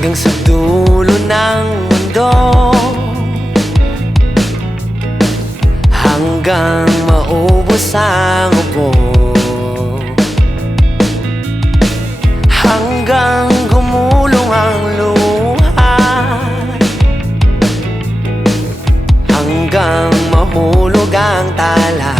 Hanggang sa dulo ng mundo. Hanggang maubos ang ubo Hanggang gumulong ang luha. Hanggang mahulog ang tala.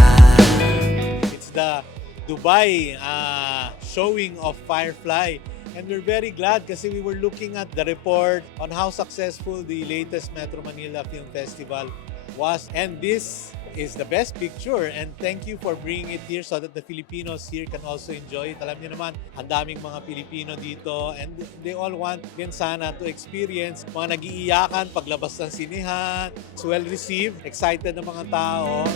It's the Dubai uh, showing of Firefly. And we're very glad kasi we were looking at the report on how successful the latest Metro Manila Film Festival was. And this is the best picture. And thank you for bringing it here so that the Filipinos here can also enjoy it. Alam niyo naman, ang daming mga Pilipino dito and they all want din sana to experience mga nagiiyakan paglabas ng sinihan. It's well received, excited ng mga tao.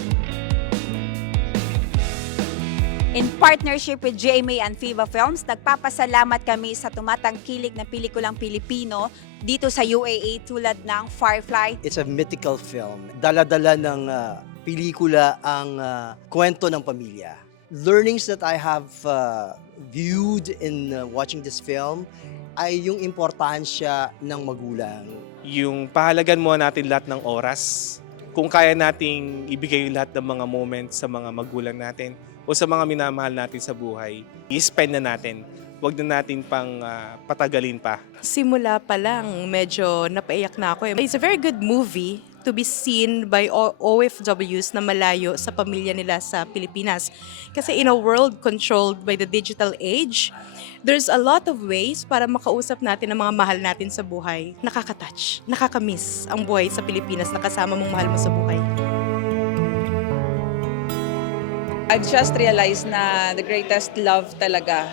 In partnership with GMA and Viva Films, nagpapasalamat kami sa tumatangkilik na pelikulang Pilipino dito sa UAA tulad ng Firefly. It's a mythical film. Dala-dala ng ah, pelikula ang ah, kwento ng pamilya. Learnings that I have ah, viewed in ah, watching this film ay yung importansya ng magulang. yung pahalagan mo natin lahat ng oras. Kung kaya nating ibigay lahat ng mga moments sa mga magulang natin o sa mga minamahal natin sa buhay, i-spend na natin. Huwag na natin pang ah, patagalin pa. simula pa lang, medyo napaiyak na ako. eh. It's a very good movie to be seen by OFWs na malayo sa pamilya nila sa Pilipinas. Kasi in a world controlled by the digital age, there's a lot of ways para makausap natin ang mga mahal natin sa buhay. Nakaka-touch, nakaka-miss ang buhay sa Pilipinas na kasama mong mahal mo sa buhay. I've just realized na the greatest love talaga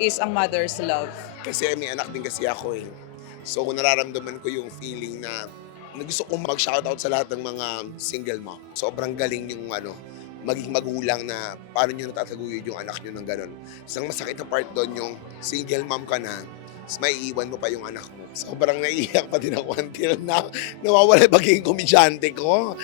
is ang mother's love. Kasi may anak din kasi ako eh. So nararamdaman ko yung feeling na, na gusto kong mag-shoutout sa lahat ng mga single mom. Sobrang galing yung ano, maging magulang na paano nyo natataguyod yung anak nyo ng ganun. Isang masakit na part doon yung single mom ka na, may iwan mo pa yung anak mo. Sobrang naiiyak pa din ako until na nawawala magiging komedyante ko.